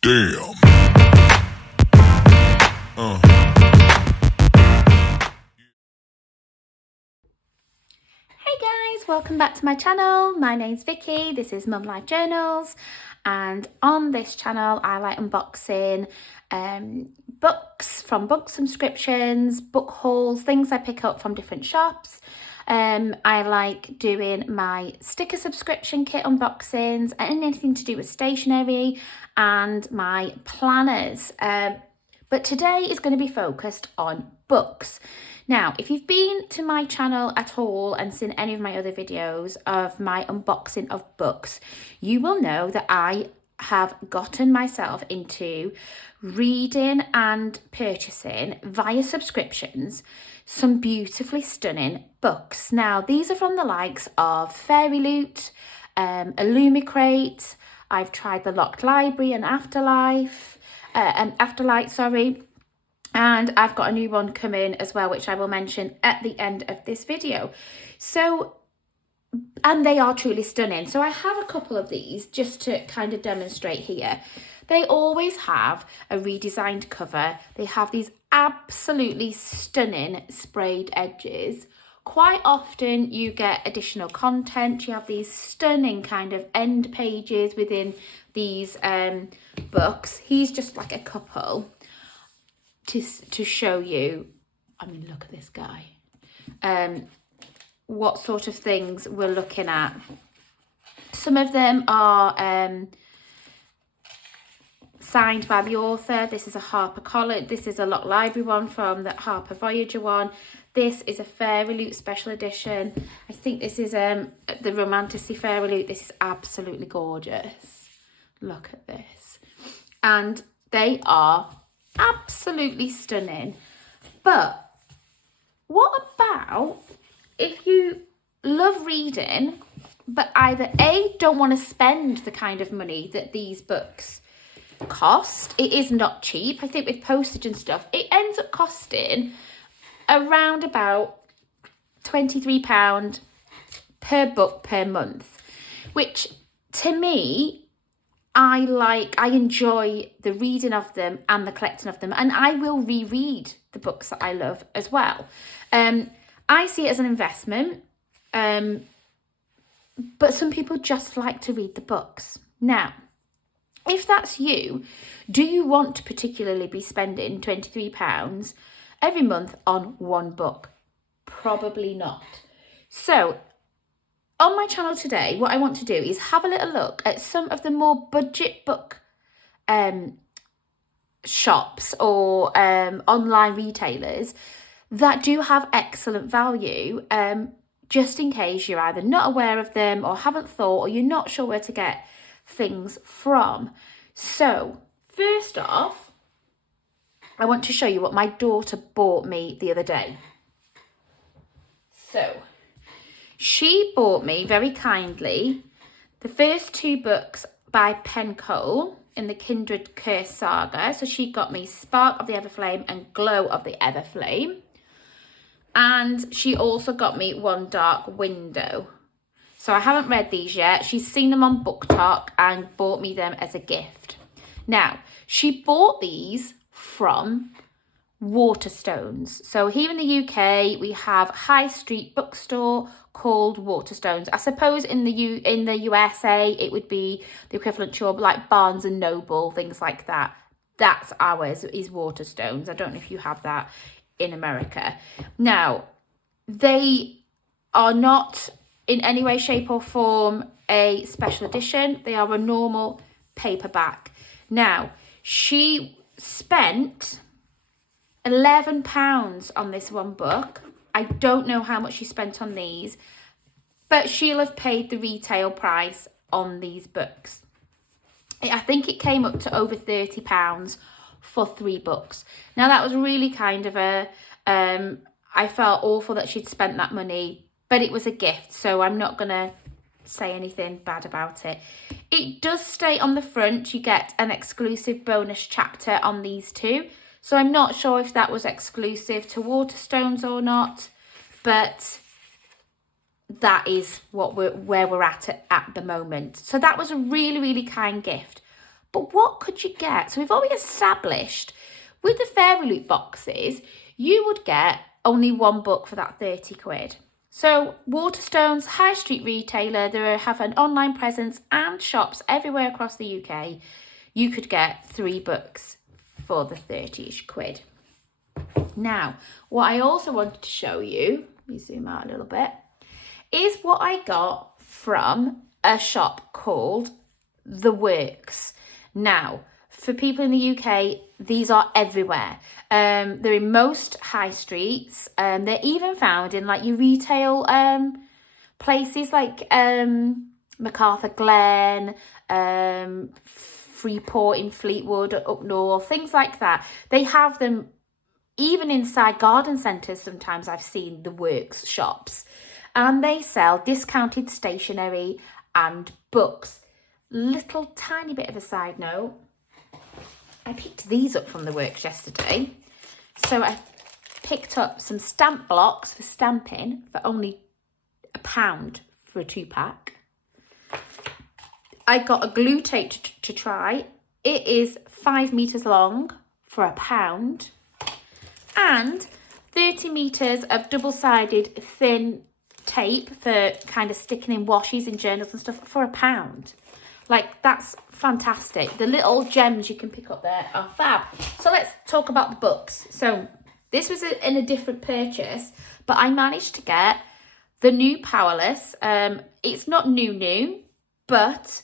Damn. Uh. Hey guys, welcome back to my channel. My name's Vicky, this is Mum Life Journals, and on this channel I like unboxing books from book subscriptions, book hauls, things I pick up from different shops. I like doing my sticker subscription kit unboxings and anything to do with stationery and my planners. But today is going to be focused on books. Now, if you've been to my channel at all and seen any of my other videos of my unboxing of books, you will know that I have gotten myself into reading and purchasing via subscriptions some beautifully stunning books. Now, these are from the likes of Fairy Loot, Illumicrate. I've tried the Locked Library and Afterlight, sorry. And I've got a new one coming as well, which I will mention at the end of this video. So, and they are truly stunning. So I have a couple of these just to kind of demonstrate here. They always have a redesigned cover. They have these absolutely stunning sprayed edges. Quite often you get additional content. You have these stunning kind of end pages within these books. He's just like a couple to show you, I mean, look at this guy, what sort of things we're looking at. Some of them are signed by the author. This is a HarperCollins. This is a Locked Library one from the Harper Voyager one. This is a Fairy Loot special edition. I think this is the Romanticy Fairy Loot. This is absolutely gorgeous. Look at this. And they are absolutely stunning. But what about if you love reading, but either A, don't want to spend the kind of money that these books cost? It is not cheap. I think with postage and stuff, it ends up costing around about £23 per book per month, which to me, I enjoy the reading of them and the collecting of them, and I will reread the books that I love as well. I see it as an investment, but some people just like to read the books. Now, if that's you, do you want to particularly be spending £23 every month on one book? Probably not. So, on my channel today, what I want to do is have a little look at some of the more budget book shops or online retailers that do have excellent value, just in case you're either not aware of them or haven't thought, or you're not sure where to get things from. So, first off, I want to show you what my daughter bought me the other day. So, she bought me, very kindly, the first two books by Pencoll in the Kindred Curse saga. So she got me Spark of the Everflame and Glow of the Everflame. And she also got me One Dark Window. So I haven't read these yet. She's seen them on booktok and bought me them as a gift. Now, she bought these from Waterstones. So here in the UK, we have a high street bookstore called Waterstones. I suppose in the USA, it would be the equivalent to like Barnes and Noble, things like that. That's ours, is Waterstones. I don't know if you have that in America. Now, they are not in any way, shape or form a special edition. They are a normal paperback. Now, she spent £11 on this one book. I don't know how much she spent on these, but she'll have paid the retail price on these books. I think it came up to over £30 for 3 books. Now, that was really kind of I felt awful that she'd spent that money, but it was a gift, so I'm not going to say anything bad about it. It does state on the front you get an exclusive bonus chapter on these two. So I'm not sure if that was exclusive to Waterstones or not, but that is where we're at the moment. So that was a really, really kind gift. But what could you get? So we've already established with the Fairy Loot boxes, you would get only one book for that 30 quid. So Waterstones, high street retailer, they have an online presence and shops everywhere across the UK. You could get 3 books for the 30-ish quid. Now, what I also wanted to show you, let me zoom out a little bit, is what I got from a shop called The Works. Now, for people in the UK, these are everywhere. They're in most high streets. They're even found in like your retail places like MacArthur Glen, Freeport in Fleetwood up north, things like that. They have them even inside garden centres. Sometimes I've seen The Works shops, and they sell discounted stationery and books. Little tiny bit of a side note, I picked these up from The Works yesterday. So I picked up some stamp blocks for stamping for only £1 for a 2-pack. I got a glue tape to try. It is 5 metres long for £1. And 30 metres of double-sided thin tape for kind of sticking in washes in journals and stuff for £1. Like, that's fantastic. The little gems you can pick up there are fab. So let's talk about the books. So this was in a different purchase, but I managed to get the new Powerless. It's not new, but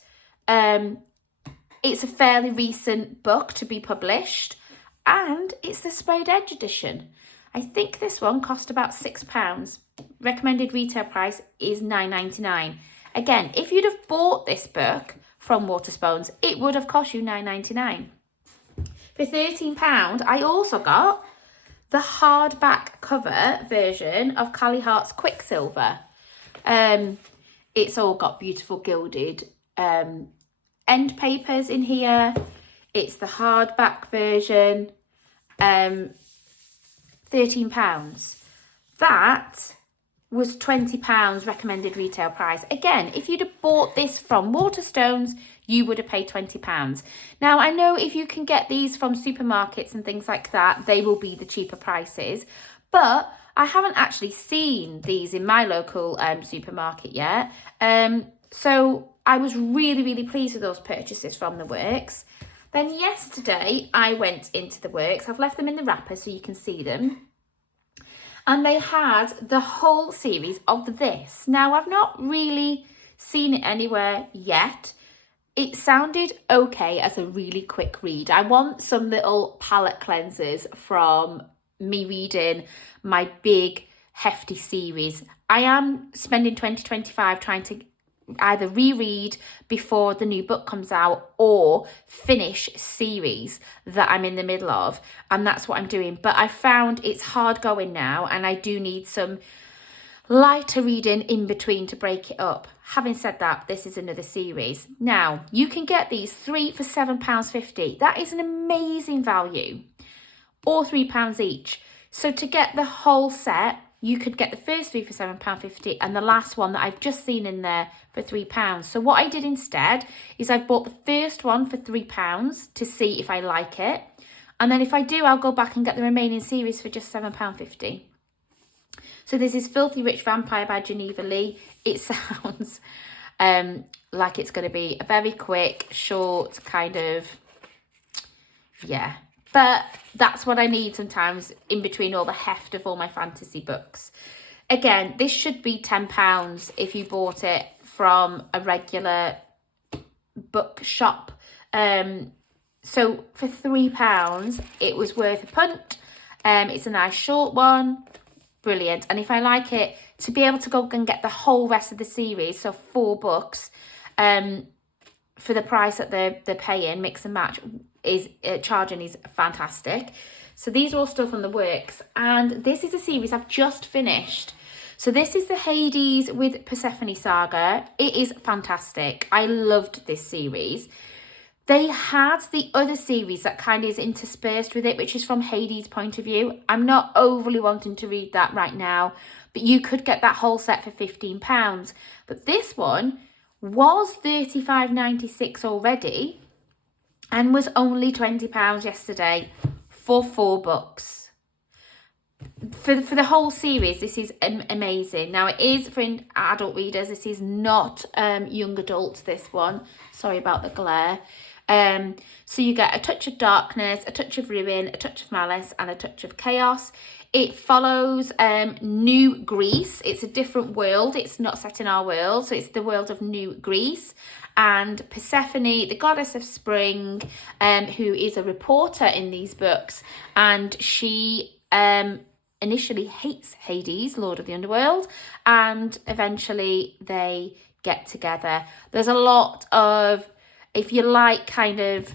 it's a fairly recent book to be published, and it's the sprayed edge edition. I think this one cost about £6. Recommended retail price is £9.99. Again, if you'd have bought this book from Waterstones, it would have cost you £9.99. For £13, I also got the hardback cover version of Callie Hart's Quicksilver. It's all got beautiful gilded end papers in here. It's the hardback version. £13. That was £20 recommended retail price. Again, if you'd have bought this from Waterstones, you would have paid £20. Now, I know if you can get these from supermarkets and things like that, they will be the cheaper prices. But I haven't actually seen these in my local supermarket yet. So I was really pleased with those purchases from The Works. Then yesterday, I went into The Works. I've left them in the wrapper so you can see them. And they had the whole series of this. Now, I've not really seen it anywhere yet. It sounded okay as a really quick read. I want some little palette cleansers from me reading my big, hefty series. I am spending 2025 trying to either reread before the new book comes out or finish series that I'm in the middle of, and that's what I'm doing. But I found it's hard going now, and I do need some lighter reading in between to break it up. Having said that, this is another series. Now, you can get these 3 for £7.50. That is an amazing value, or £3 each. So to get the whole set, you could get the first 3 for £7.50 and the last one that I've just seen in there for £3. So what I did instead is I bought the first one for £3 to see if I like it. And then if I do, I'll go back and get the remaining series for just £7.50. So this is Filthy Rich Vampire by Geneva Lee. It sounds like it's going to be a very quick, short kind of, yeah. But that's what I need sometimes in between all the heft of all my fantasy books. Again, this should be £10 if you bought it from a regular book shop. So for £3, it was worth a punt. It's a nice short one. Brilliant. And if I like it, to be able to go and get the whole rest of the series, so 4 books, for the price that they're paying, mix and match, is charging is fantastic. So these are all stuff on The Works, and this is a series I've just finished. So this is the Hades with Persephone saga. It is fantastic. I loved this series. They had the other series that kind of is interspersed with it, which is from Hades' point of view. I'm not overly wanting to read that right now, but you could get that whole set for £15. But this one was $35.96 already. and was only £20 yesterday for 4 books. For the whole series, this is amazing. Now, it is for adult readers. This is not young adult, this one. Sorry about the glare. So you get a touch of darkness, a touch of ruin, a touch of malice, and a touch of chaos. It follows New Greece. It's a different world. It's not set in our world. So it's the world of New Greece. And Persephone, the goddess of spring, who is a reporter in these books. And she initially hates Hades, Lord of the Underworld. And eventually they get together. There's a lot of, if you like kind of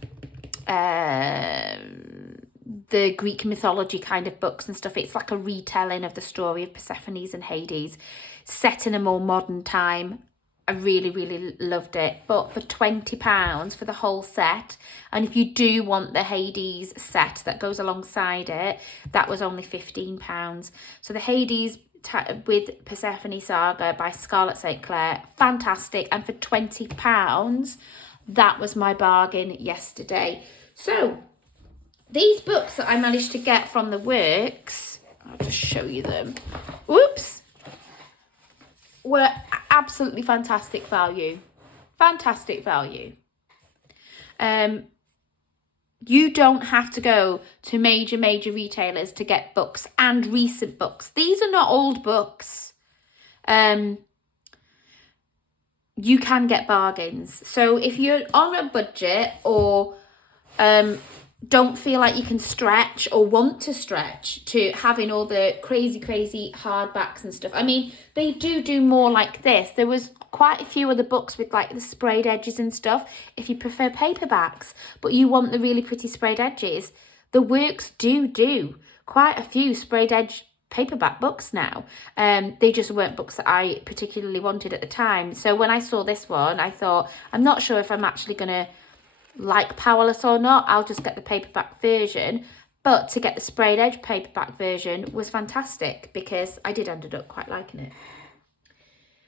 the Greek mythology kind of books and stuff, it's like a retelling of the story of Persephone's and Hades, set in a more modern time. I really, really loved it. But for £20 for the whole set, and if you do want the Hades set that goes alongside it, that was only £15. So the Hades with Persephone Saga by Scarlett St. Clair, fantastic. And for £20, that was my bargain yesterday. So these books that I managed to get from the works, I'll just show you them. Whoops. Were absolutely fantastic value. Fantastic value. You don't have to go to major retailers to get books, and recent books. These are not old books. You can get bargains. So if you're on a budget, or don't feel like you can stretch or want to stretch to having all the crazy hardbacks and stuff. I mean, they do more like this. There was quite a few other books with like the sprayed edges and stuff if you prefer paperbacks, but you want the really pretty sprayed edges. The works do quite a few sprayed edge paperback books now. They just weren't books that I particularly wanted at the time. So when I saw this one, I thought, I'm not sure if I'm actually going to like Powerless or not. I'll just get the paperback version. But to get the sprayed edge paperback version was fantastic, because I did end up quite liking it.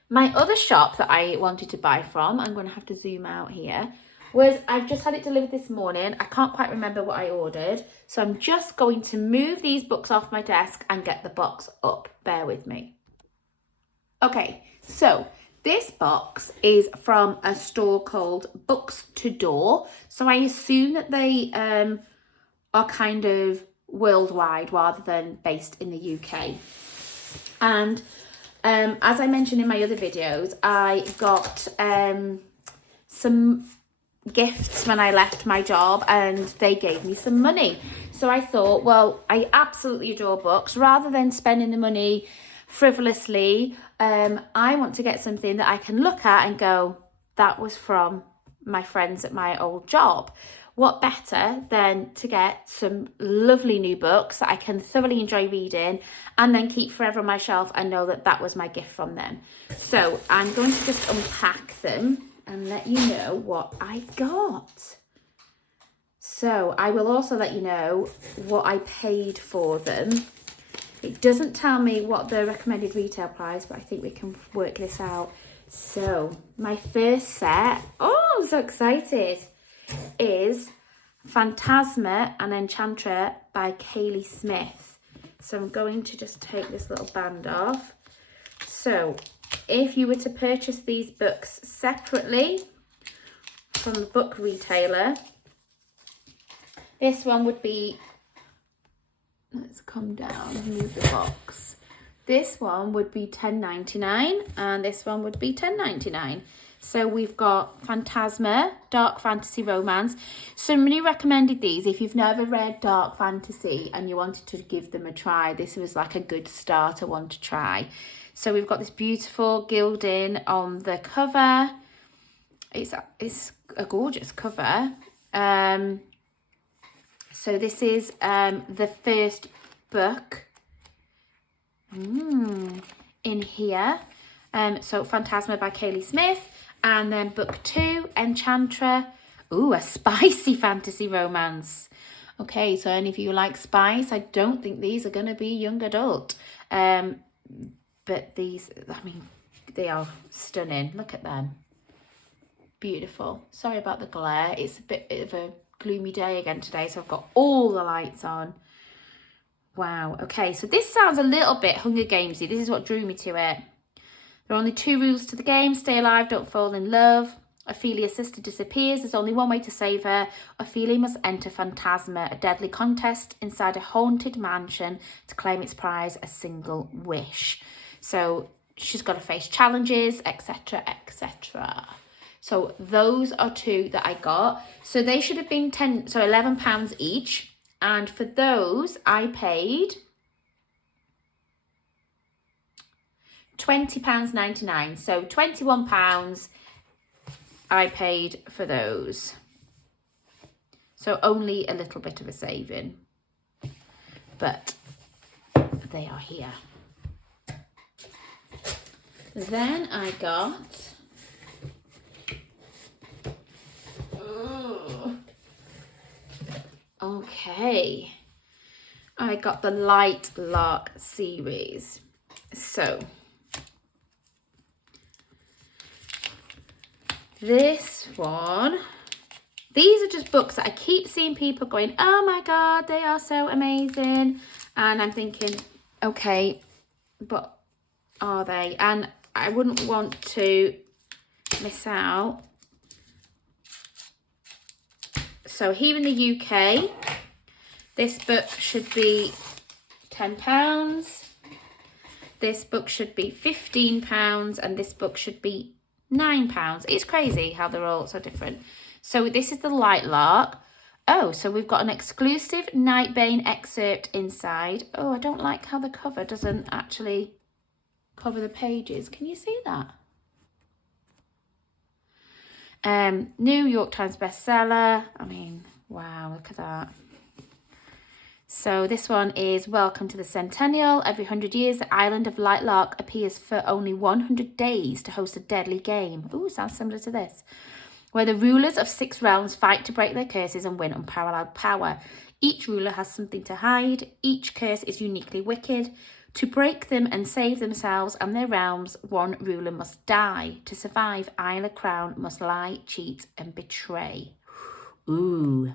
My other shop that I wanted to buy from, I'm going to have to zoom out here, was, I've just had it delivered this morning. I can't quite remember what I ordered. So I'm just going to move these books off my desk and get the box up. Bear with me. Okay, so this box is from a store called Books to Door. So I assume that they are kind of worldwide rather than based in the UK. And as I mentioned in my other videos, I got some gifts when I left my job, and they gave me some money. So I thought, well, I absolutely adore books. Rather than spending the money frivolously, I want to get something that I can look at and go, that was from my friends at my old job. What better than to get some lovely new books that I can thoroughly enjoy reading and then keep forever on my shelf and know that that was my gift from them. So I'm going to just unpack them and let you know what I got. So I will also let you know what I paid for them. It doesn't tell me what the recommended retail price, but I think we can work this out. So my first set, oh, I'm so excited, is Phantasma and Enchantra by Kaylee Smith. So I'm going to just take this little band off. So if you were to purchase these books separately from the book retailer, this one would be, let's come down and move the box. This one would be $10.99 and this one would be $10.99. So we've got Phantasma, dark fantasy romance. Somebody recommended these. If you've never read dark fantasy and you wanted to give them a try, this was like a good starter one to try. So we've got this beautiful gilding on the cover. It's a gorgeous cover. So this is the first book in here. So Phantasma by Kaylee Smith. And then book 2, Enchantra. Ooh, a spicy fantasy romance. Okay, so any of you like spice, I don't think these are going to be young adult. But these, I mean, they are stunning. Look at them. Beautiful. Sorry about the glare. It's a bit of a gloomy day again today, so I've got all the lights on. Wow, okay, so this sounds a little bit Hunger Gamesy. This is what drew me to it. There are only 2 rules to the game. Stay alive, don't fall in love. Ophelia's sister disappears. There's only one way to save her. Ophelia must enter Phantasma, a deadly contest inside a haunted mansion to claim its prize, a single wish. So she's got to face challenges, etc, etc. So those are 2 that I got. So they should have been £11 each. And for those, I paid £20.99. So £21 I paid for those. So only a little bit of a saving. But they are here. Then I got... Okay, I got the Light Lark series. So this one, these are just books that I keep seeing people going, oh my God, they are so amazing. And I'm thinking, okay, but are they? And I wouldn't want to miss out. So here in the UK, this book should be £10. This book should be £15, and this book should be £9. It's crazy how they're all so different. So this is the Light Lark. Oh, so we've got an exclusive Nightbane excerpt inside. Oh, I don't like how the cover doesn't actually cover the pages. Can you see that? New York Times bestseller. I mean, wow, look at that. So this one is Welcome to the Centennial. Every 100 years, the island of Light Lark appears for only 100 days to host a deadly game. Ooh, sounds similar to this. Where the rulers of 6 realms fight to break their curses and win unparalleled power. Each ruler has something to hide. Each curse is uniquely wicked. To break them and save themselves and their realms, one ruler must die. To survive, Isla Crown must lie, cheat, and betray. Ooh.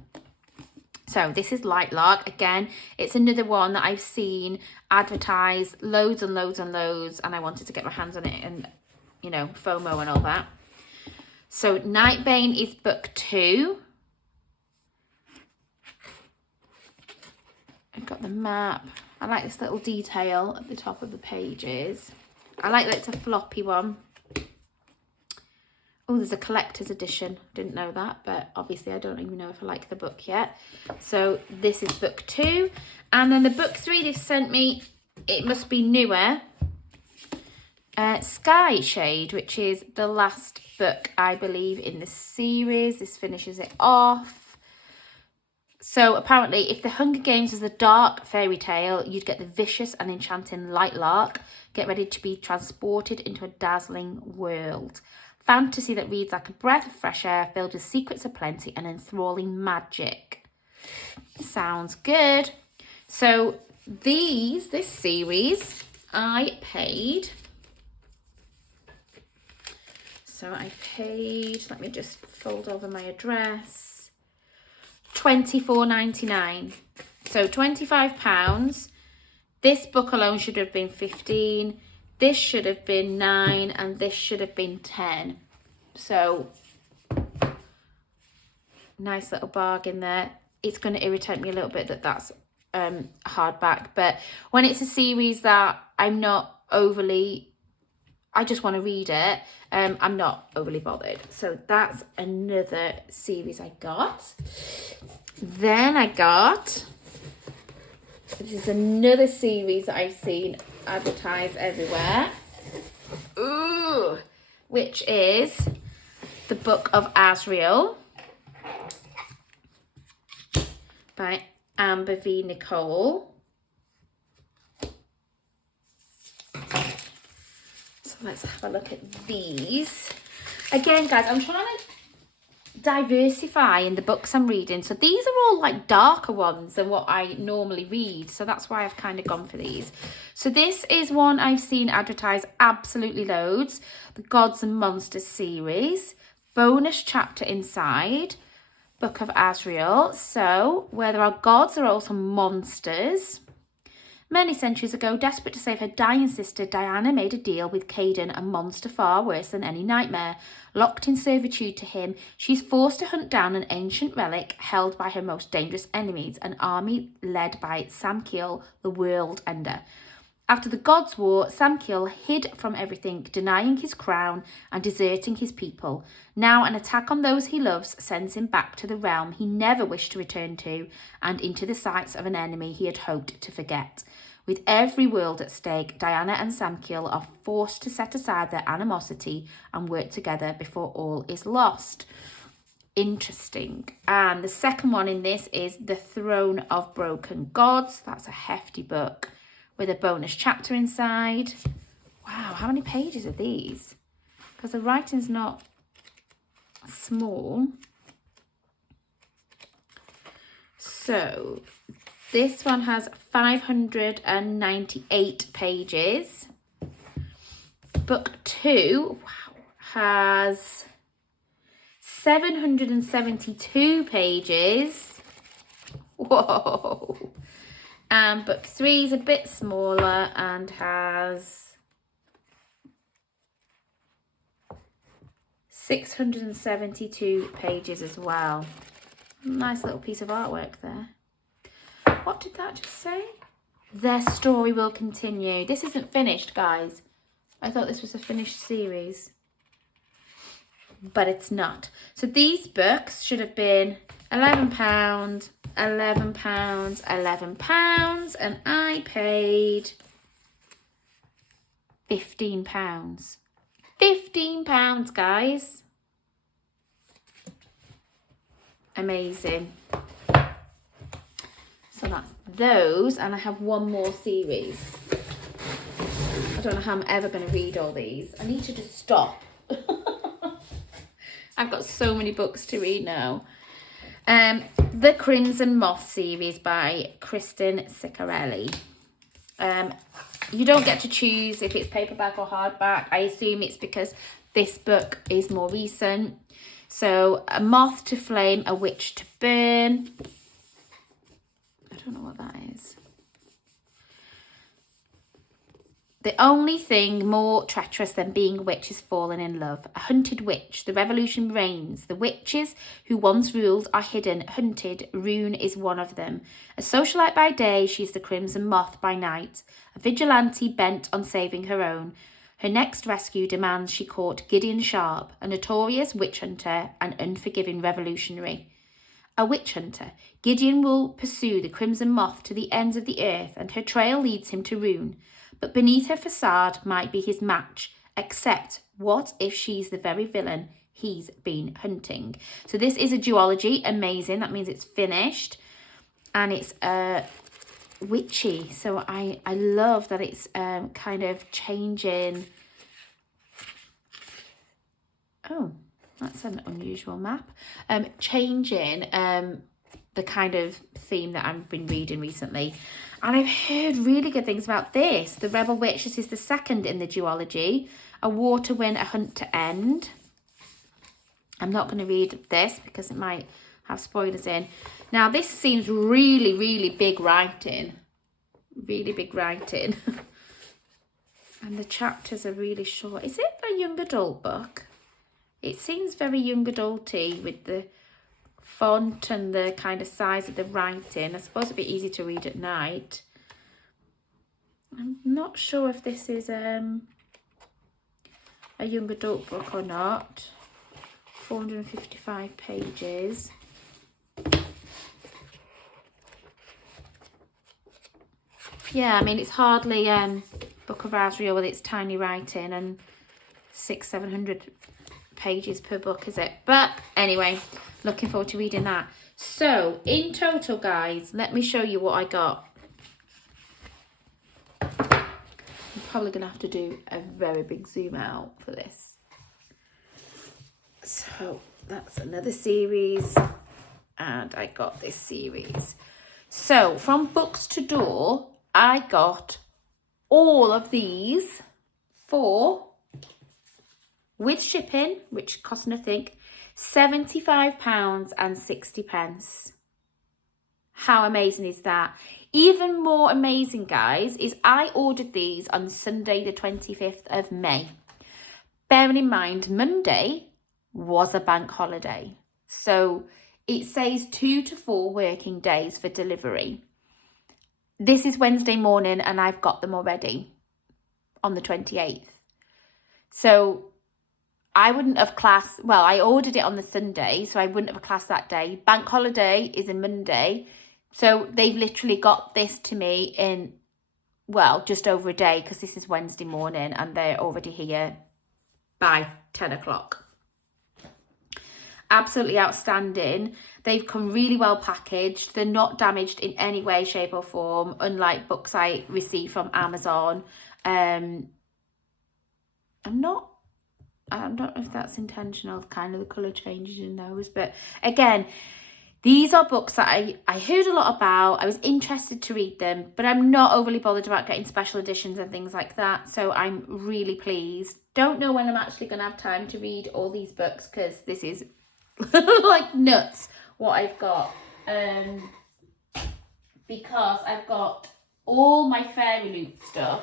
So this is Light Lark. Again, it's another one that I've seen advertised loads and loads and loads, and I wanted to get my hands on it and, you know, FOMO and all that. So Nightbane is book 2. I've got the map. I like this little detail at the top of the pages. I like that it's a floppy one. Oh, there's a collector's edition. Didn't know that, but obviously I don't even know if I like the book yet. So this is book 2. And then the book 3 they've sent me, it must be newer. Sky Shade, which is the last book, I believe, in the series. This finishes it off. So apparently, if the Hunger Games was a dark fairy tale, you'd get the vicious and enchanting Light Lark. Get ready to be transported into a dazzling world. Fantasy that reads like a breath of fresh air, filled with secrets of plenty and enthralling magic. Sounds good. So this series, I paid... So I paid, let me just fold over my address, £24.99. So £25. This book alone should have been 15. This should have been 9, and this should have been 10. So nice little bargain there. It's going to irritate me a little bit that that's hardback, but when it's a series that I'm not overly, I just want to read it, I'm not overly bothered. So that's another series I got. Then I got, this is another series that I've seen advertised everywhere. Ooh, which is The Book of Asriel by Amber V. Nicole. So let's have a look at these. Again, guys, I'm trying to diversify in the books I'm reading. So these are all like darker ones than what I normally read. So that's why I've kind of gone for these. So this is one I've seen advertised absolutely loads. The Gods and Monsters series. Bonus chapter inside. Book of Asriel. So, where there are gods, there are also monsters. Many centuries ago, desperate to save her dying sister, Diana made a deal with Caden, a monster far worse than any nightmare. Locked in servitude to him, she's forced to hunt down an ancient relic held by her most dangerous enemies, an army led by Samkiel, the World Ender. After the Gods' War, Samkiel hid from everything, denying his crown and deserting his people. Now an attack on those he loves sends him back to the realm he never wished to return to, and into the sights of an enemy he had hoped to forget. With every world at stake, Diana and Samkiel are forced to set aside their animosity and work together before all is lost. Interesting. And the second one in this is The Throne of Broken Gods. That's a hefty book with a bonus chapter inside. Wow, how many pages are these? Because the writing's not small. So this one has 598 pages. Book 2, wow, has 772 pages. Whoa. And book 3 is a bit smaller and has 672 pages as well. Nice little piece of artwork there. What did that just say? Their story will continue. This isn't finished, guys. I thought this was a finished series, but it's not. So these books should have been £11, £11, £11, and I paid £15. £15, guys. Amazing. So that's those, and I have one more series. I don't know how I'm ever going to read all these. I need to just stop. I've got so many books to read now. The Crimson Moth series by Kristen Ciccarelli. You don't get to choose if it's paperback or hardback. I assume it's because this book is more recent. So, A Moth to Flame, A Witch to Burn. I don't know what that is. The only thing more treacherous than being a witch is falling in love. A hunted witch. The revolution reigns. The witches who once ruled are hidden, hunted. Rune is one of them. A socialite by day, she's the Crimson Moth by night. A vigilante bent on saving her own. Her next rescue demands she court Gideon Sharp, a notorious witch hunter and unforgiving revolutionary. A witch hunter, Gideon will pursue the Crimson Moth to the ends of the earth, and her trail leads him to Rune. But beneath her facade might be his match, except what if she's the very villain he's been hunting? So this is a duology, amazing. That means it's finished, and it's witchy. So I love that it's kind of changing. Oh, that's an unusual map. Changing the kind of theme that I've been reading recently. And I've heard really good things about this. The Rebel Witch, this is the second in the duology. A War to Win, A Hunt to End. I'm not going to read this because it might have spoilers in. Now, this seems really, really big writing. Really big writing. And the chapters are really short. Is it a young adult book? It seems very young adulty with the font and the kind of size of the writing. I suppose it'd be easy to read at night. I'm not sure if this is a young adult book or not. 455 pages. Yeah, I mean, it's hardly Book of Asriel with its tiny writing and 600-700 pages per book, is it? But anyway, looking forward to reading that. So in total, guys, let me show you what I got. I'm probably gonna have to do a very big zoom out for this. So that's another series, and I got this series. So from Books to Door, I got all of these for with shipping, which costs nothing, £75.60. How amazing is that? Even more amazing, guys, is I ordered these on Sunday the 25th of May. Bearing in mind, Monday was a bank holiday. So it says 2 to 4 working days for delivery. This is Wednesday morning and I've got them already on the 28th. So I wouldn't have classed, well, I ordered it on the Sunday, so I wouldn't have classed that day. Bank holiday is a Monday. So they've literally got this to me in, well, just over a day, because this is Wednesday morning and they're already here by 10 o'clock. Absolutely outstanding. They've come really well packaged. They're not damaged in any way, shape or form, unlike books I receive from Amazon. I don't know if that's intentional, kind of the colour changes in those. But again, these are books that I heard a lot about. I was interested to read them, but I'm not overly bothered about getting special editions and things like that. So I'm really pleased. Don't know when I'm actually going to have time to read all these books, because this is like nuts what I've got. Because I've got all my Fairy Loot stuff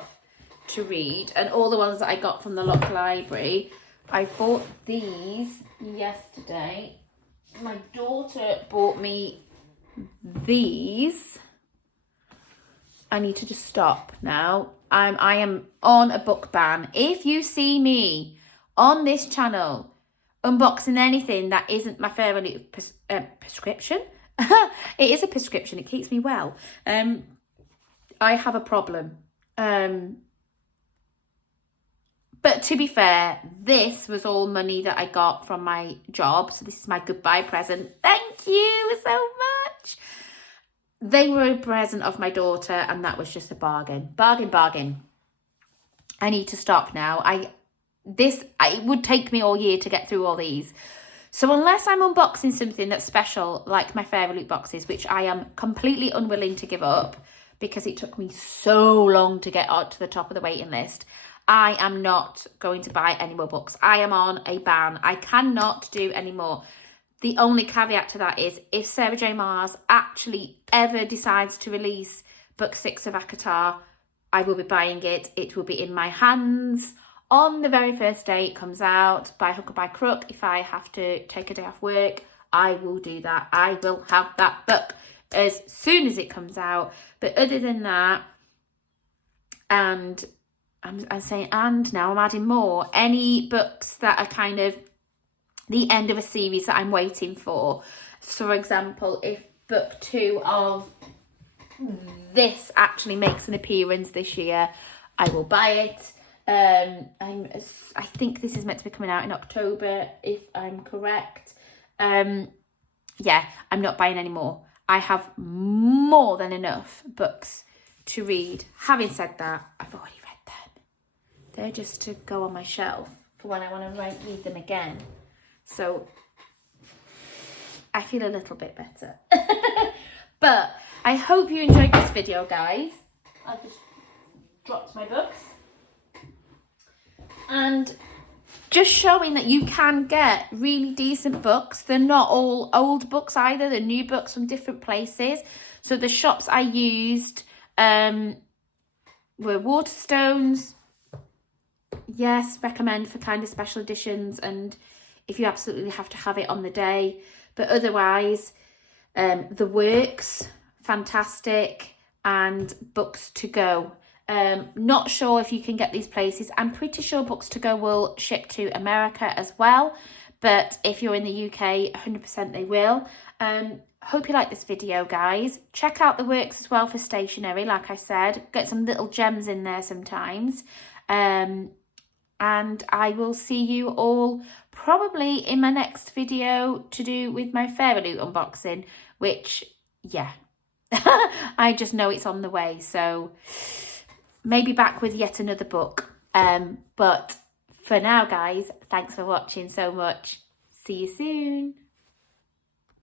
to read and all the ones that I got from the local library. I bought these yesterday. My daughter bought me these. I need to just stop now. I am on a book ban. If you see me on this channel unboxing anything that isn't my Fairy Loot prescription, it is a prescription, it keeps me well. I have a problem. But to be fair, this was all money that I got from my job. So this is my goodbye present. Thank you so much. They were a present of my daughter and that was just a bargain. Bargain. I need to stop now. It would take me all year to get through all these. So unless I'm unboxing something that's special, like my Fairy Loot boxes, which I am completely unwilling to give up because it took me so long to get up to the top of the waiting list, I am not going to buy any more books. I am on a ban. I cannot do any more. The only caveat to that is if Sarah J Maas actually ever decides to release book 6 of ACOTAR, I will be buying it. It will be in my hands on the very first day it comes out, by hook or by crook. If I have to take a day off work, I will do that. I will have that book as soon as it comes out. But other than that, and I'm saying, and now I'm adding more, any books that are kind of the end of a series that I'm waiting for. So, for example, if book 2 of this actually makes an appearance this year, I will buy it. I think this is meant to be coming out in October, if I'm correct. Yeah, I'm not buying any more. I have more than enough books to read. Having said that, I've already read them. They're just to go on my shelf for when I want to read them again. So I feel a little bit better. But I hope you enjoyed this video, guys. I just dropped my books. And just showing that you can get really decent books. They're not all old books either. They're new books from different places. So the shops I used were Waterstones. Yes, recommend for kind of special editions and if you absolutely have to have it on the day. But otherwise, The Works, fantastic, and Books to Go. Not sure if you can get these places. I'm pretty sure Books to Go will ship to America as well. But if you're in the UK, 100% they will. Hope you like this video, guys. Check out The Works as well for stationery, like I said. Get some little gems in there sometimes. And I will see you all probably in my next video to do with my Fairy Loot unboxing, which, yeah, I just know it's on the way. So maybe back with yet another book. But for now, guys, thanks for watching so much. See you soon.